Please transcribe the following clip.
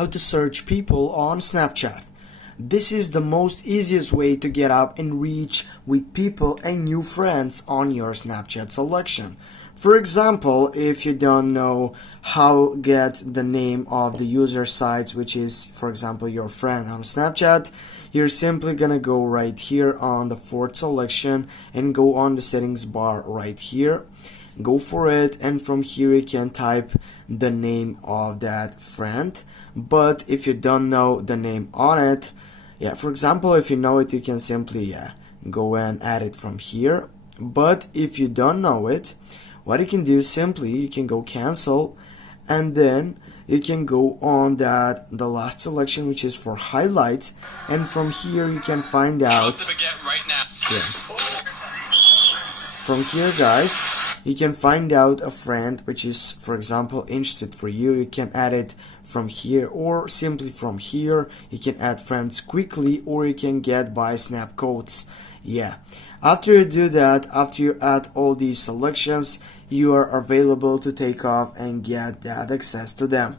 how to search people on Snapchat. This is the most easiest way to get up and reach with people and new friends on your Snapchat selection. For example, if you don't know how get the name of the user sites, which is for example your friend on Snapchat, you're simply gonna go right here on the fourth selection and go on the settings bar right here. Go for it, and from here you can type the name of that friend. But if you don't know the name on it, for example, if you know it, you can simply go and add it from here. But if you don't know it, what you can do is simply you can go cancel, and then you can go on the last selection, which is for highlights, and from here you can find out from here, guys, you can find out a friend which is, for example, interested for you. You can add it from here, or simply from here you can add friends quickly, or you can get by snap codes. After you do that, after you add all these selections, you are available to take off and get that access to them.